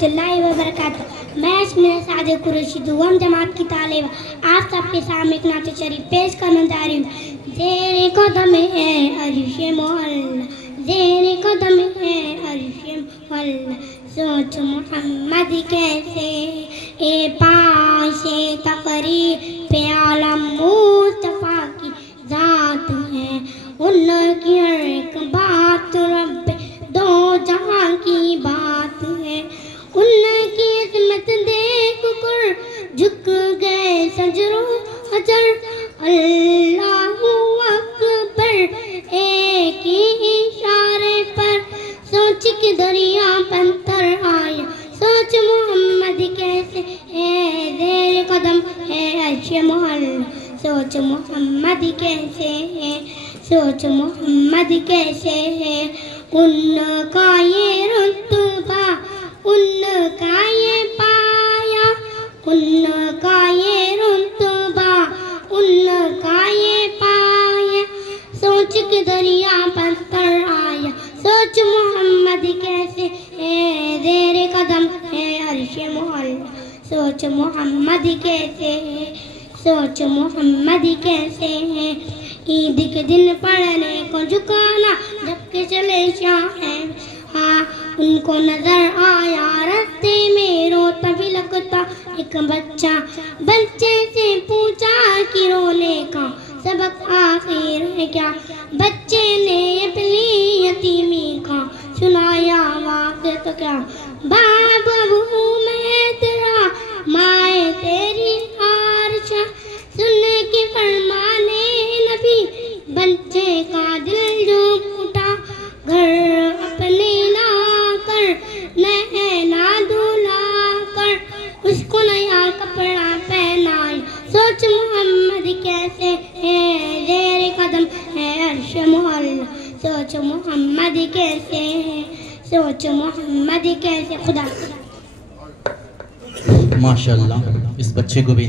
रहमतुल्लाहि व बरकातुहू। मैं इसमें सादे कुरैशी दुआम जमात की तालिब आप सबके सामने एक नात शरीफ पेश करने जा रही हूँ। ज़ेरे कदम है अर्शे मोहल्ला, ज़ेरे कदम है अर्शे मोहल्ला, सोच मोहम्मद कैसे ए पाशे तकरीर पे आलम मुस्तफ़ा की ज़ात है। उनकी हर एक बात रब्बे दो जहां की बात है। उनकी इज़्ज़त देख कर झुक गए सजरो हजर। अल्लाहु अकबर एक ही इशारे पर सोच के दरिया पंतर आया। सोच मोहम्मद कैसे है ज़ेरे कदम है अर्शे मोहल्ला, सोच मोहम्मद कैसे है, सोच मोहम्मद कैसे है। उनका ये रुतबा उनका ये पाया, उनका ये रुतबा उनका ये पाया। सोच के दरिया पत्थर आया। सोच मोहम्मद कैसे है ज़ेरे कदम है अर्शे मोहल्ला, सोच मोहम्मद कैसे है, सोच मोहम्मद कैसे है। ईद के दिन पढ़ने को झुकाना जबकि चले शाह हाँ, उनको नजर आया रास्ते में रोता भी लगता एक बच्चा। बच्चे से पूछा कि रोने का सबक आखिर है क्या। बच्चे ने अपनी यतीमी का सुनाया वाक़या तो क्या। बाबू मैं तेरा माए तेरी आरशा, सुन के फरमाने नबी बच्चे का दिल जो उठा। घर अपने ना कर नहला धुला कर उसको नया कपड़ा पहनाया। सोच मोहम्मद कैसे है ज़ेरे कदम है अर्शे मोहल्ला, सोच मोहम्मद कैसे है, सोच मोहम्मद कैसे। खुदा माशाअल्लाह, इस बच्चे को भी